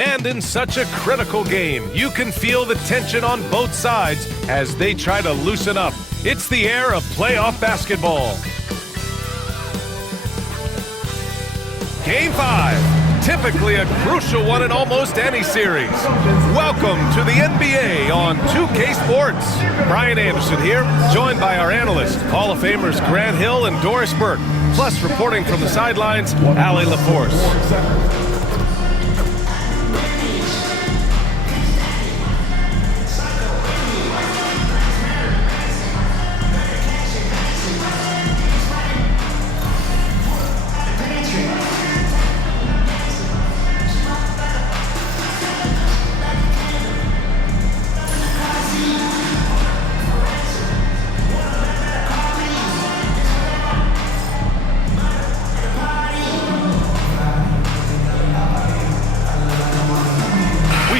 And in such a critical game, you can feel the tension on both sides as they try to loosen up. It's the air of playoff basketball. Game 5, typically a crucial one in almost any series. Welcome to the NBA on 2K Sports. Brian Anderson here, joined by our analysts, Hall of Famers Grant Hill and Doris Burke, plus reporting from the sidelines, Allie LaForce.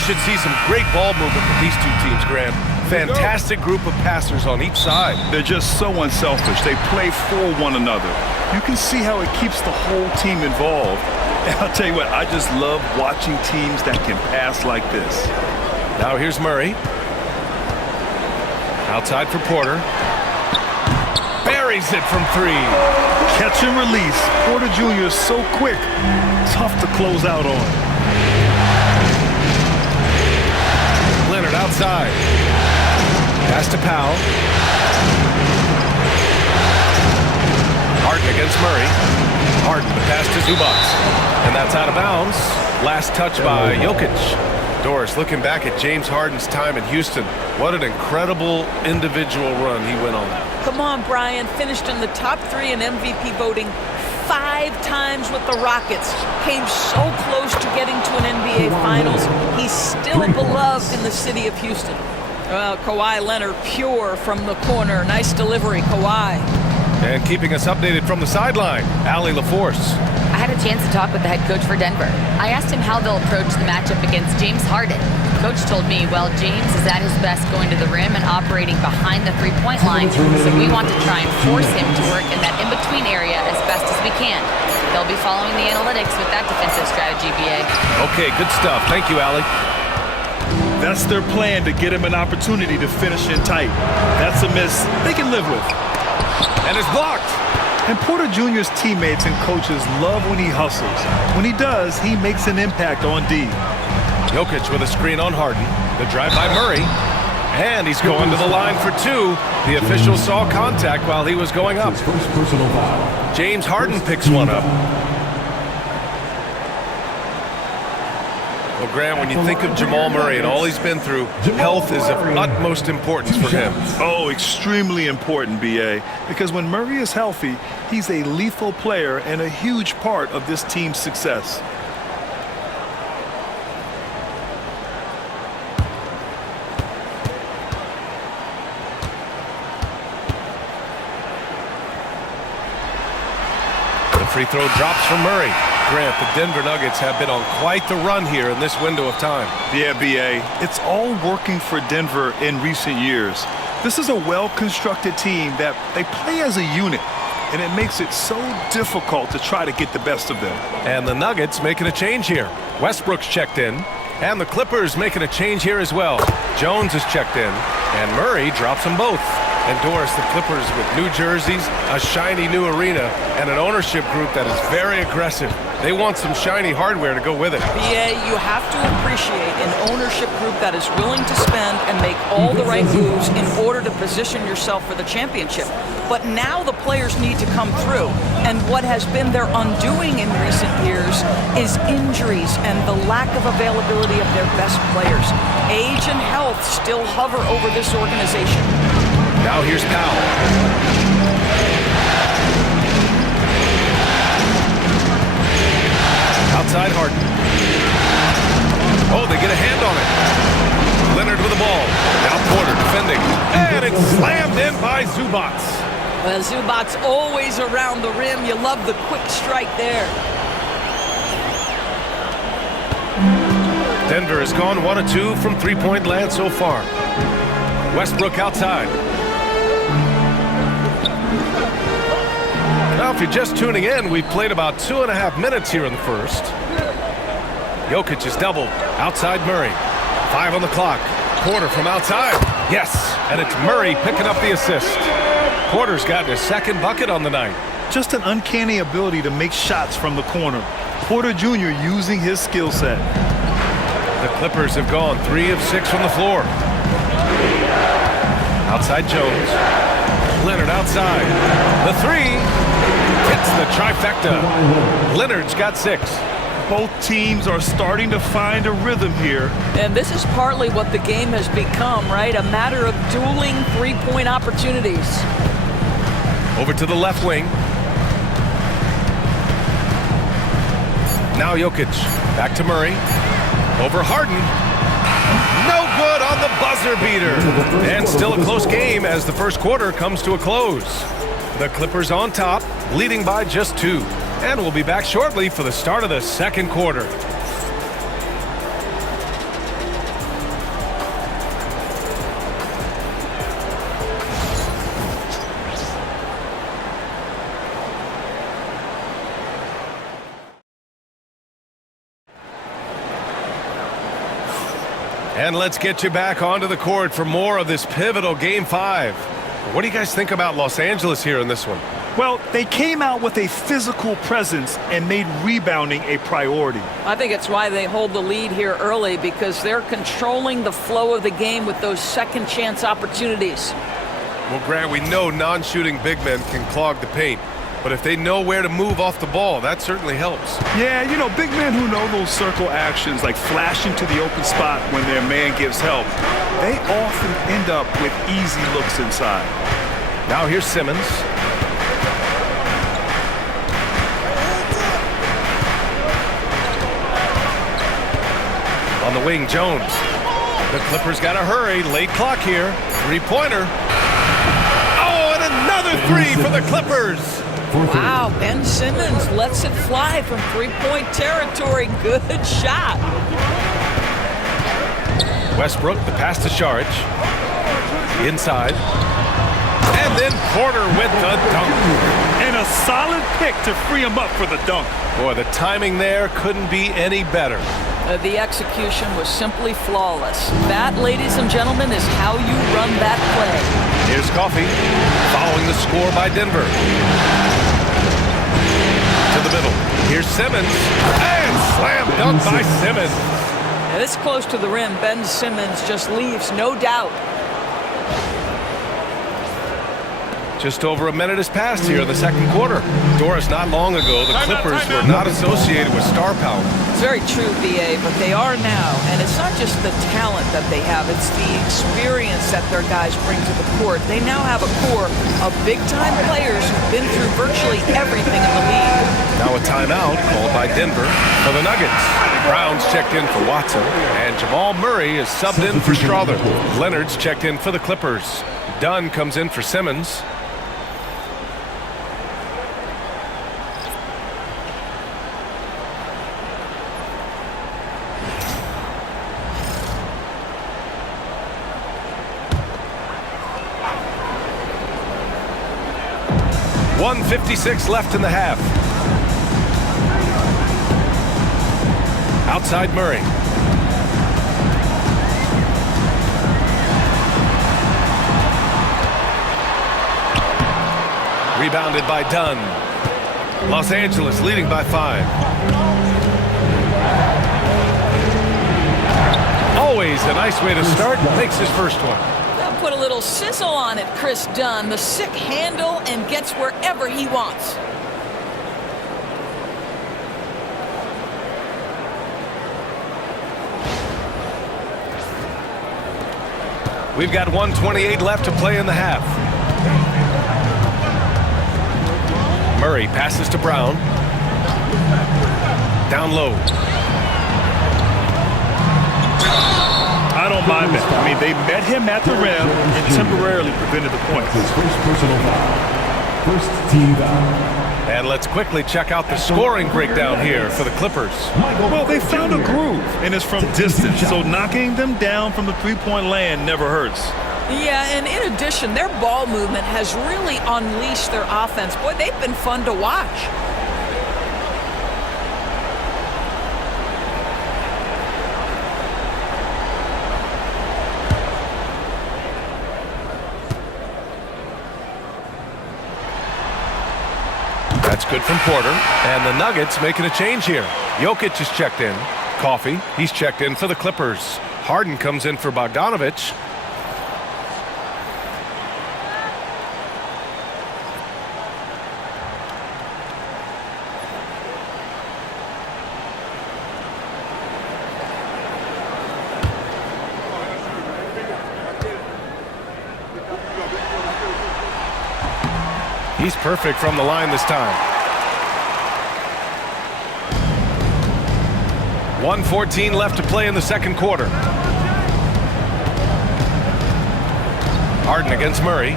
Should see some great ball movement with these two teams, Graham. Fantastic group of passers on each side. They're just so unselfish. They play for one another. You can see how it keeps the whole team involved. And I'll tell you what, I just love watching teams that can pass like this. Now here's Murray. Outside for Porter. Buries it from 3. Catch and release. Porter Jr. is so quick. Tough to close out on. Outside. Pass to Powell. Harden against Murray. Harden, the pass to Zubac. And that's out of bounds. Last touch by Jokic. Doris, looking back at James Harden's time in Houston, what an incredible individual run he went on. Come on, Brian. Finished in the top 3 in MVP voting 5 times with the Rockets. Came so close to getting to an NBA Finals. He's still beloved in the city of Houston. Well, Kawhi Leonard, pure from the corner. Nice delivery, Kawhi. And keeping us updated from the sideline, Allie LaForce. I had a chance to talk with the head coach for Denver. I asked him how they'll approach the matchup against James Harden. Coach told me, well, James is at his best going to the rim and operating behind the three-point line, so we want to try and force him to work in that in-between area as best as we can. They'll be following the analytics with that defensive strategy, BA. Okay, good stuff. Thank you, Allie. That's their plan, to get him an opportunity to finish in tight. That's a miss they can live with. And it's blocked. And Porter Jr.'s teammates and coaches love when he hustles. When he does, he makes an impact on D. Jokic with a screen on Harden. The drive by Murray. And he's going to the line for 2. The official saw contact while he was going up. James Harden picks one up. Well, Graham, when you think of Jamal Murray and all he's been through, health is of utmost importance for him. Oh, extremely important, BA. Because when Murray is healthy, he's a lethal player and a huge part of this team's success. The free throw drops from Murray. Grant, the Denver Nuggets have been on quite the run here in this window of time. Yeah, BA. It's all working for Denver in recent years. This is a well-constructed team that they play as a unit, and it makes it so difficult to try to get the best of them. And the Nuggets making a change here. Westbrook's checked in, and the Clippers making a change here as well. Jones is checked in, and Murray drops them both. And Doris, the Clippers with new jerseys, a shiny new arena, and an ownership group that is very aggressive. They want some shiny hardware to go with it. BA, you have to appreciate an ownership group that is willing to spend and make all the right moves in order to position yourself for the championship. But now the players need to come through. And what has been their undoing in recent years is injuries and the lack of availability of their best players. Age and health still hover over this organization. Now here's Powell. Outside Harden. Oh, they get a hand on it. Leonard with the ball. Now Porter defending. And it's slammed in by Zubac. Well, Zubac's always around the rim. You love the quick strike there. Denver has gone 1 of 2 from three-point land so far. Westbrook outside. Now, if you're just tuning in, we've played about 2.5 minutes here in the first. Jokic is doubled. Outside Murray. 5 on the clock. Porter from outside. Yes, and it's Murray picking up the assist. Porter's gotten his second bucket on the night. Just an uncanny ability to make shots from the corner. Porter Jr. using his skill set. The Clippers have gone 3 of 6 from the floor. Outside Jones. Leonard outside. The 3 hits the trifecta. Leonard's got 6. Both teams are starting to find a rhythm here. And this is partly what the game has become, right? A matter of dueling three-point opportunities. Over to the left wing. Now Jokic. Back to Murray. Over Harden. No good on the buzzer beater. And still a close game as the first quarter comes to a close. The Clippers on top, leading by just 2. And we'll be back shortly for the start of the second quarter. And let's get you back onto the court for more of this pivotal Game 5. What do you guys think about Los Angeles here in this one? Well, they came out with a physical presence and made rebounding a priority. I think it's why they hold the lead here early, because they're controlling the flow of the game with those second chance opportunities. Well, Grant, we know non-shooting big men can clog the paint. But if they know where to move off the ball, that certainly helps. Yeah, you know, big men who know those circle actions, like flashing to the open spot when their man gives help, they often end up with easy looks inside. Now here's Simmons. On the wing, Jones. The Clippers got to hurry. Late clock here. Three-pointer. Oh, and another 3 for the Clippers. Wow, Ben Simmons lets it fly from three-point territory. Good shot. Westbrook, the pass to Šarić. Inside. And then Porter with the dunk. And a solid pick to free him up for the dunk. Boy, the timing there couldn't be any better. The execution was simply flawless. That, ladies and gentlemen, is how you run that play. Here's Coffey, following the score by Denver. To the middle. Here's Simmons. And slam dunk by Simmons. This close to the rim, Ben Simmons just leaves no doubt. Just over a minute has passed here in the second quarter. Doris, not long ago, the Clippers were not associated with star power. It's very true, BA, but they are now. And it's not just the talent that they have, it's the experience that their guys bring to the court. They now have a core of big-time players who've been through virtually everything in the league. Now a timeout called by Denver for the Nuggets. Brown's checked in for Watson, and Jamal Murray is subbed in for Strother. Leonard's checked in for the Clippers. Dunn comes in for Simmons. .156 left in the half. Outside Murray. Rebounded by Dunn. Los Angeles leading by 5. Always a nice way to start. Makes his first one. Put a little sizzle on it, Chris Dunn. The sick handle and gets wherever he wants. We've got 1:28 left to play in the half. Murray passes to Brown. Down low. I don't mind that. I mean, they met him at the rim and temporarily prevented the point. His first personal foul. First team foul. And let's quickly check out the scoring breakdown here for the Clippers. Well, they found a groove, and it's from distance, so knocking them down from the three-point land never hurts. Yeah, and in addition, their ball movement has really unleashed their offense. Boy, they've been fun to watch. That's good from Porter. And the Nuggets making a change here. Jokic is checked in. Coffee, he's checked in for the Clippers. Harden comes in for Bogdanovich. He's perfect from the line this time. 1:14 left to play in the second quarter. Harden against Murray.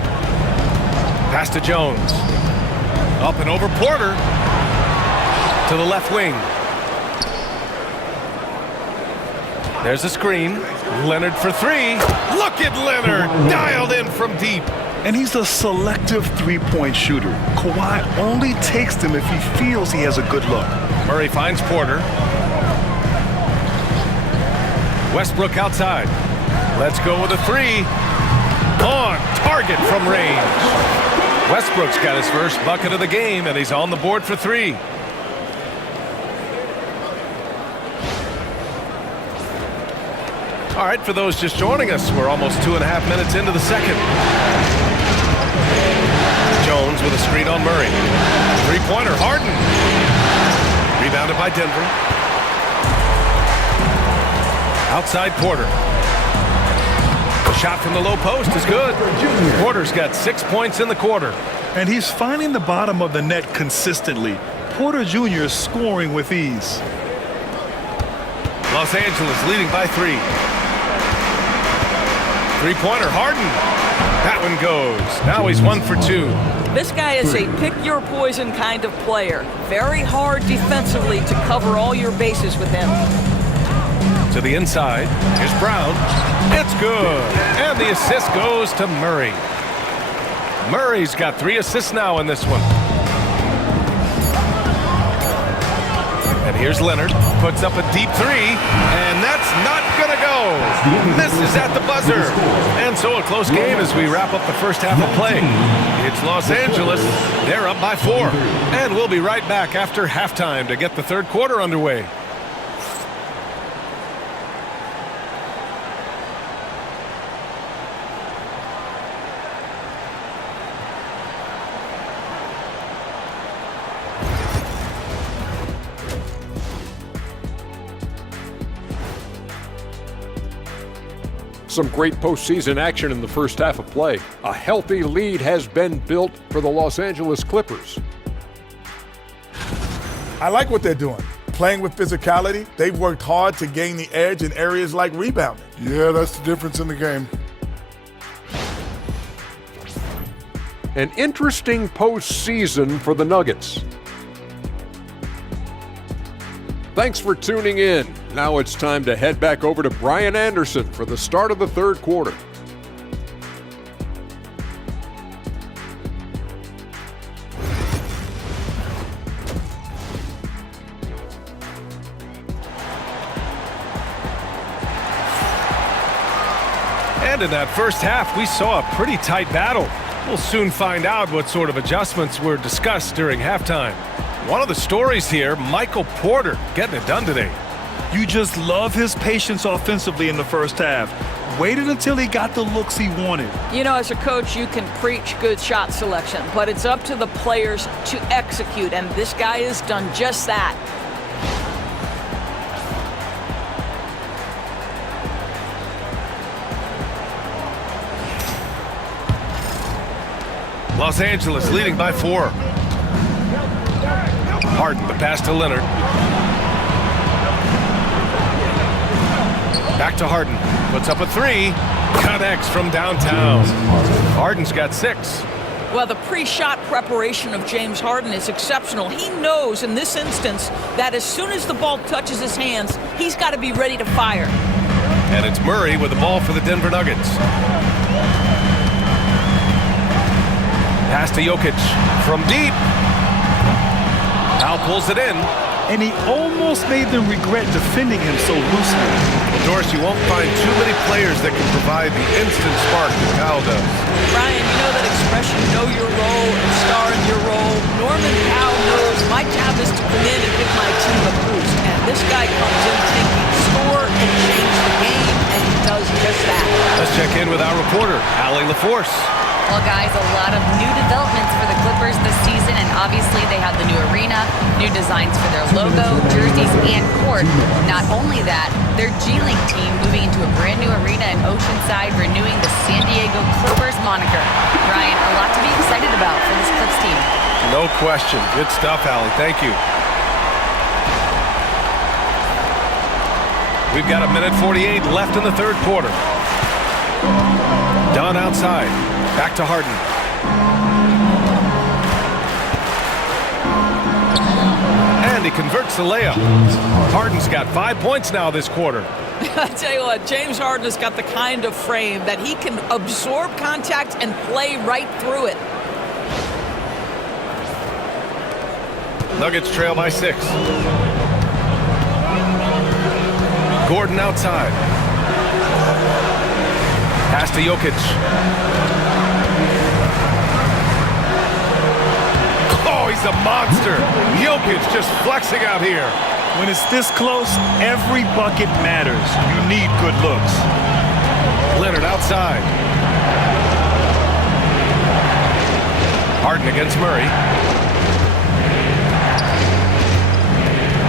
Pass to Jones. Up and over Porter. To the left wing. There's a screen. Leonard for three. Look at Leonard. Dialed in from deep. And he's a selective three-point shooter. Kawhi only takes them if he feels he has a good look. Murray finds Porter. Westbrook outside. Let's go with a three. On target from range. Westbrook's got his first bucket of the game, and he's on the board for three. All right, for those just joining us, we're almost 2.5 minutes into the second. Jones with a screen on Murray. Three-pointer, Harden. Rebounded by Denver. Outside Porter. The shot from the low post is good. Porter's got 6 points in the quarter. And he's finding the bottom of the net consistently. Porter Jr. is scoring with ease. Los Angeles leading by 3. Three-pointer, Harden. That one goes. Now he's 1 for 2. This guy is a pick-your-poison kind of player. Very hard defensively to cover all your bases with him. To the inside. Here's Brown. It's good. And the assist goes to Murray. Murray's got 3 assists now in this one. And here's Leonard. Puts up a deep three. And that's not going to go. Misses at the buzzer. And so a close game as we wrap up the first half of play. It's Los Angeles. They're up by 4. And we'll be right back after halftime to get the third quarter underway. Some great postseason action in the first half of play. A healthy lead has been built for the Los Angeles Clippers. I like what they're doing. Playing with physicality, they've worked hard to gain the edge in areas like rebounding. Yeah, that's the difference in the game. An interesting postseason for the Nuggets. Thanks for tuning in. Now it's time to head back over to Brian Anderson for the start of the third quarter. And in that first half, we saw a pretty tight battle. We'll soon find out what sort of adjustments were discussed during halftime. One of the stories here, Michael Porter getting it done today. You just love his patience offensively in the first half. Waited until he got the looks he wanted. You know, as a coach, you can preach good shot selection, but it's up to the players to execute, and this guy has done just that. Los Angeles leading by 4. Harden, the pass to Leonard. Back to Harden. Puts up a 3. Connects from downtown. Harden's got 6. Well, the pre-shot preparation of James Harden is exceptional. He knows in this instance that as soon as the ball touches his hands, he's got to be ready to fire. And it's Murray with the ball for the Denver Nuggets. Pass to Jokic from deep. Al pulls it in. and he almost made them regret defending him so loosely. Doris, you won't find too many players that can provide the instant spark that Powell does. Brian, you know that expression, know your role and star in your role. Norman Powell knows my job is to come in and give my team a boost. And this guy comes in thinking score and change the game, and he does just that. Let's check in with our reporter, Allie LaForce. Well, guys, a lot of new developments for the Clippers this season, and obviously they have the new arena, new designs for their logo, jerseys, and court. Not only that, their G-League team moving into a brand new arena in Oceanside, renewing the San Diego Clippers moniker. Ryan, a lot to be excited about for this Clips team. No question. Good stuff, Allie. Thank you. We've got 1:48 left in the third quarter. Dunn outside. Back to Harden. And he converts the layup. Harden's got 5 points now this quarter. I tell you what, James Harden has got the kind of frame that he can absorb contact and play right through it. Nuggets trail by 6. Gordon outside. Pass to Jokic. Oh, he's a monster. Jokic just flexing out here. When it's this close, every bucket matters. You need good looks. Leonard outside. Harden against Murray.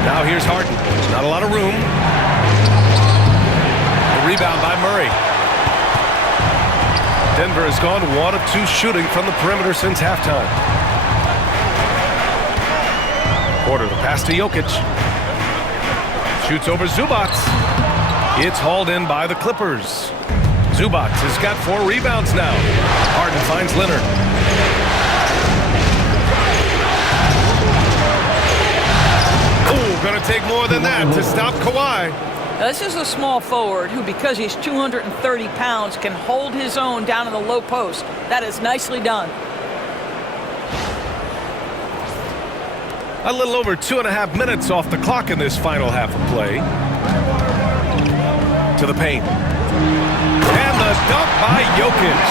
Now here's Harden. Not a lot of room. The rebound by Murray. Denver has gone 1 of 2 shooting from the perimeter since halftime. Porter, the pass to Jokic. Shoots over Zubac. It's hauled in by the Clippers. Zubac has got 4 rebounds now. Harden finds Leonard. Oh, gonna take more than that to stop Kawhi. Now, this is a small forward who, because he's 230 pounds, can hold his own down in the low post. That is nicely done. A little over 2.5 minutes off the clock in this final half of play. To the paint. And the dunk by Jokic.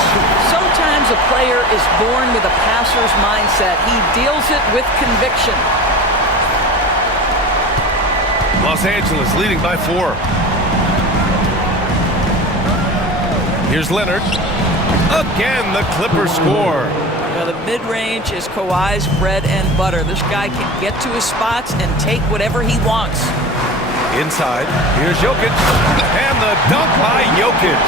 Sometimes a player is born with a passer's mindset. He deals it with conviction. Los Angeles leading by 4. Here's Leonard. Again, the Clippers score. Now, the mid-range is Kawhi's bread and butter. This guy can get to his spots and take whatever he wants. Inside, here's Jokic. And the dunk by Jokic.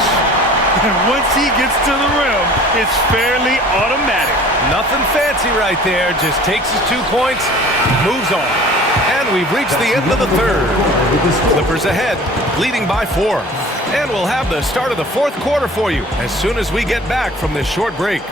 And once he gets to the rim, it's fairly automatic. Nothing fancy right there. Just takes his 2 points, moves on. And we've reached the end of the third. Clippers ahead, leading by 4. And we'll have the start of the fourth quarter for you as soon as we get back from this short break.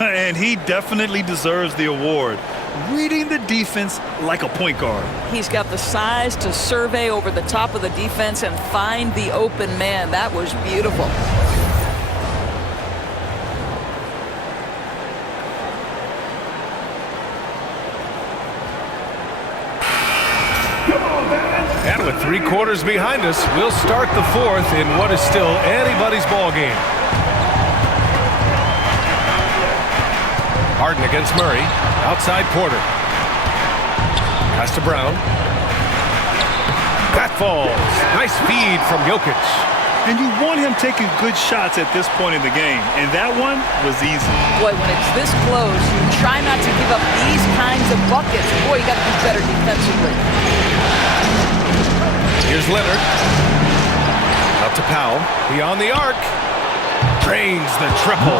And he definitely deserves the award. Reading the defense like a point guard. He's got the size to survey over the top of the defense and find the open man. That was beautiful. And with 3 quarters behind us, we'll start the fourth in what is still anybody's ball game. Harden against Murray. Outside Porter. Pass to Brown. That falls. Nice feed from Jokic. And you want him taking good shots at this point in the game. And that one was easy. Boy, when it's this close, you try not to give up these kinds of buckets. Boy, you got to be better defensively. Here's Leonard. Up to Powell. Beyond the arc. Drains the triple.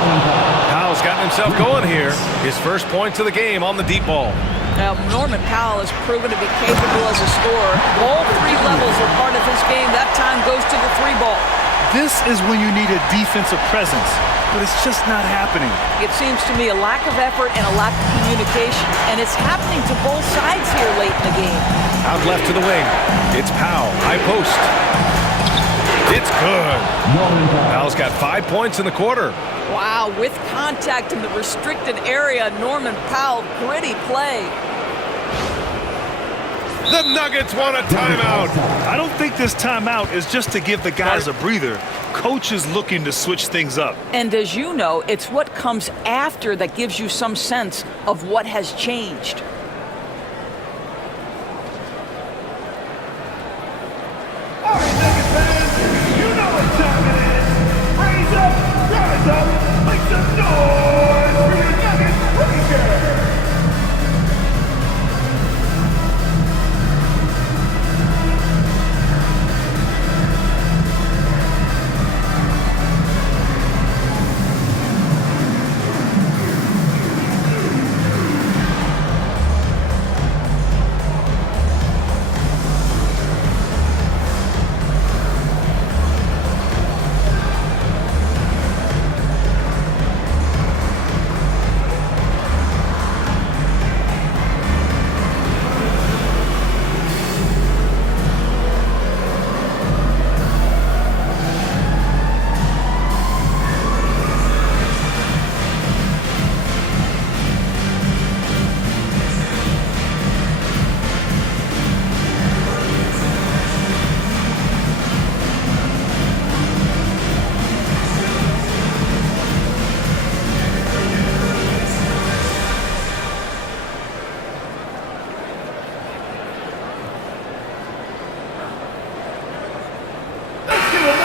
Powell's gotten himself going here. His first points of the game on the deep ball. Now, Norman Powell has proven to be capable as a scorer. All 3 levels are part of his game. That time goes to the 3 ball. This is when you need a defensive presence, but it's just not happening. It seems to me a lack of effort and a lack of communication. And it's happening to both sides here lately. Out left to the wing. It's Powell. High post. It's good. Powell's got 5 points in the quarter. Wow, with contact in the restricted area, Norman Powell, gritty play. The Nuggets want a timeout. I don't think this timeout is just to give the guys a breather. Coach is looking to switch things up. And as you know, it's what comes after that gives you some sense of what has changed. All right, Nuggets fans, you know what time it is. Raise up, rise up, make some noise for your Nuggets Rangers.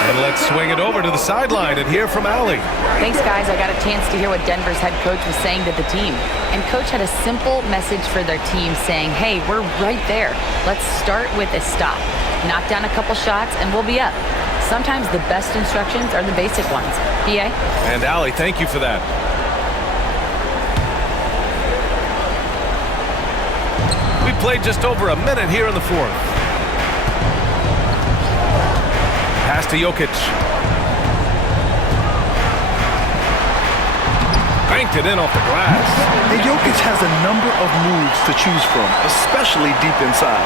And let's swing it over to the sideline and hear from Allie. Thanks, guys. I got a chance to hear what Denver's head coach was saying to the team. And coach had a simple message for their team saying, hey, we're right there. Let's start with a stop. Knock down a couple shots and we'll be up. Sometimes the best instructions are the basic ones. PA? And Allie, thank you for that. We played just over a minute here in the fourth. Pass to Jokic. Banked it in off the glass. And Jokic has a number of moves to choose from, especially deep inside.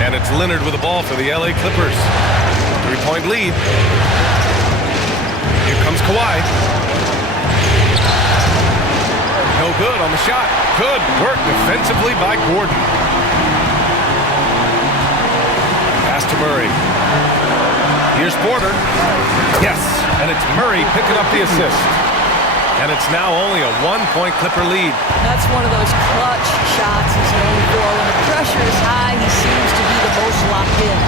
And it's Leonard with the ball for the LA Clippers. 3-point lead. Here comes Kawhi. No good on the shot. Good work defensively by Gordon. Pass to Murray. Here's Porter. Yes, and it's Murray picking up the assist. And it's now only a 1-point Clipper lead. That's one of those clutch shots he's known for. When the pressure is high, he seems to be the most locked in.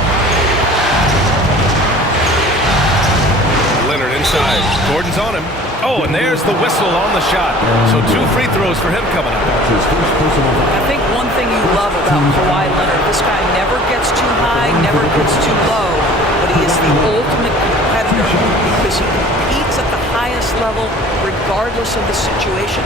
Leonard inside. Gordon's on him. Oh, and there's the whistle on the shot. So 2 free throws for him coming up. I think one thing you love about Kawhi Leonard, this guy never gets too high, never gets too low, but he is the ultimate competitor because he competes at the highest level regardless of the situation.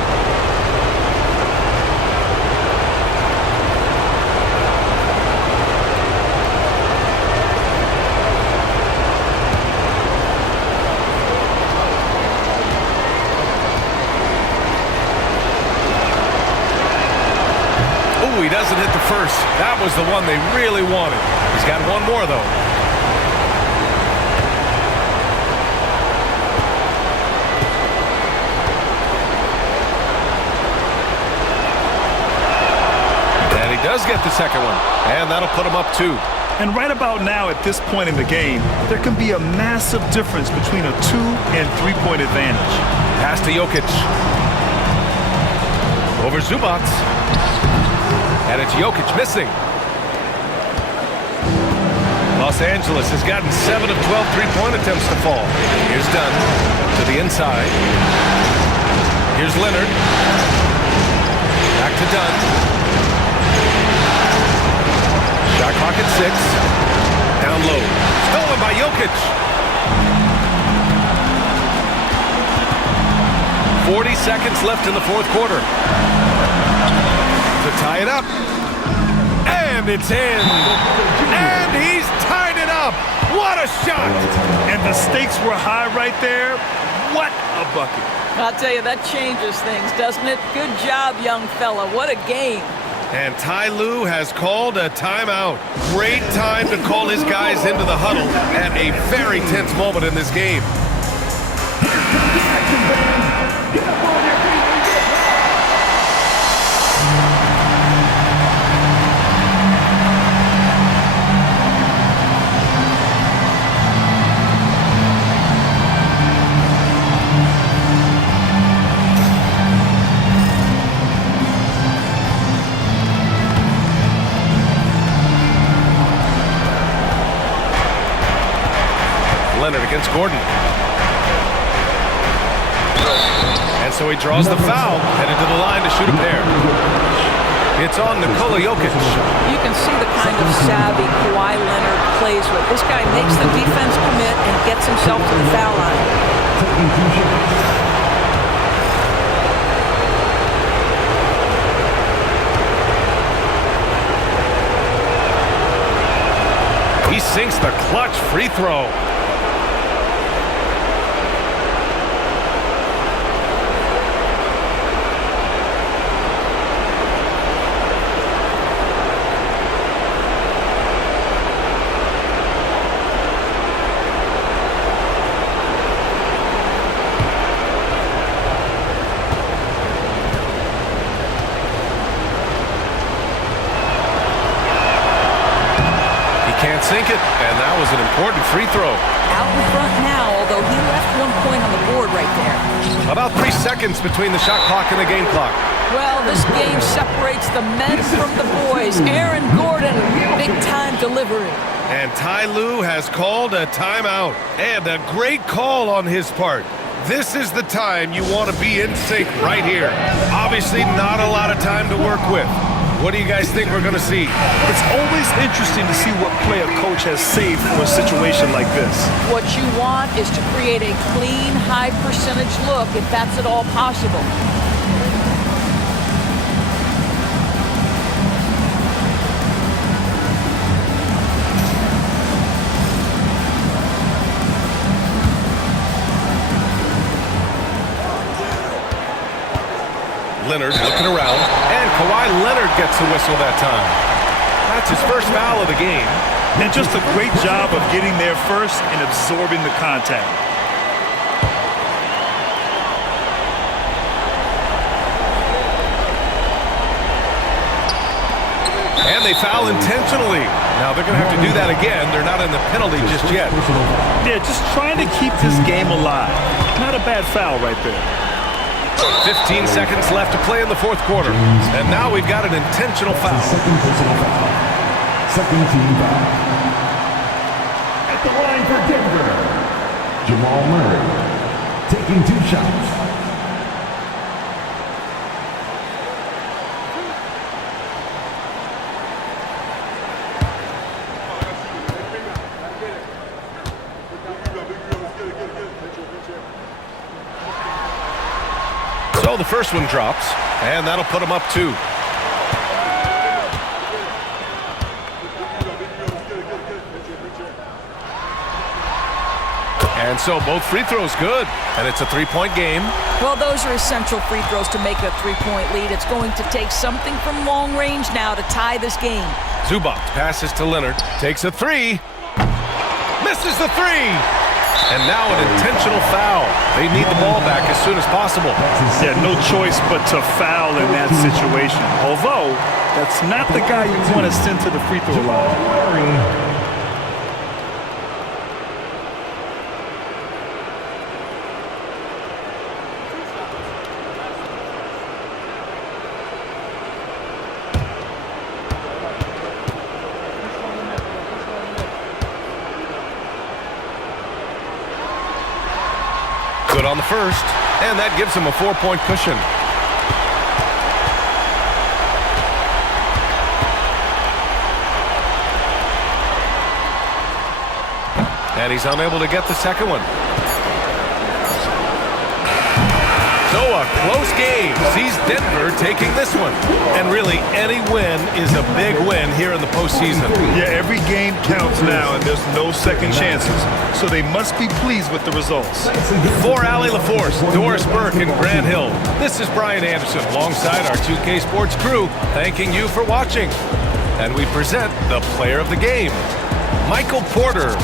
He doesn't hit the first. That was the one they really wanted. He's got one more, though. And he does get the second one. And that'll put him up 2. And right about now, at this point in the game, there can be a massive difference between a 2- and 3-point advantage. Pass to Jokic. Over Zubac. And it's Jokic missing. Los Angeles has gotten 7 of 12 3-point attempts to fall. Here's Dunn to the inside. Here's Leonard. Back to Dunn. Shot clock at 6. Down low. Stolen by Jokic. 40 seconds left in the fourth quarter. To tie it up. And it's in. And he's tied it up. What a shot. And the stakes were high right there. What a bucket. I'll tell you, that changes things, doesn't it? Good job, young fella. What a game. And Ty Lue has called a timeout. Great time to call his guys into the huddle at a very tense moment in this game. Get up on your feet and get up. Leonard against Gordon. And so he draws the foul, headed to the line to shoot a pair. It's on Nikola Jokic. You can see the kind of savvy Kawhi Leonard plays with. This guy makes the defense commit and gets himself to the foul line. He sinks the clutch free throw. Sink it, and that was an important free throw. Out in front now, although he left 1 point on the board right there. About 3 seconds between the shot clock and the game clock. Well, this game separates the men from the boys. Aaron Gordon, big-time delivery. And Ty Lue has called a timeout. And a great call on his part. This is the time you want to be in sync right here. Obviously not a lot of time to work with. What do you guys think we're going to see? It's always interesting to see what play a coach has saved for a situation like this. What you want is to create a clean, high-percentage look, if that's at all possible. Leonard looking around, and Kawhi Leonard gets the whistle that time. That's his first foul of the game. And just a great job of getting there first and absorbing the contact. And they foul intentionally. Now they're going to have to do that again. They're not in the penalty just yet. Yeah, just trying to keep this game alive. Not a bad foul right there. 15 seconds left to play in the fourth quarter. And now we've got an intentional foul. Second personal foul. Second team foul. At the line for Denver. Jamal Murray taking 2 shots. So the first one drops, and that'll put him up 2. And so both free throws good, and it's a 3-point game. Well, those are essential free throws to make a 3-point lead. It's going to take something from long range now to tie this game. Zubac passes to Leonard, takes a 3, misses the 3. And now an intentional foul. They need the ball back as soon as possible. Yeah, no choice but to foul in that situation. Although, that's not the guy you want to send to the free throw line. Good on the first, and that gives him a 4-point cushion. And he's unable to get the second one. So a A close game sees Denver taking this one. And really, any win is a big win here in the postseason. Yeah, every game counts now, and there's no second chances. So they must be pleased with the results. For Allie LaForce, Doris Burke, and Grant Hill, this is Brian Anderson alongside our 2K Sports crew, thanking you for watching. And we present the player of the game, Michael Porter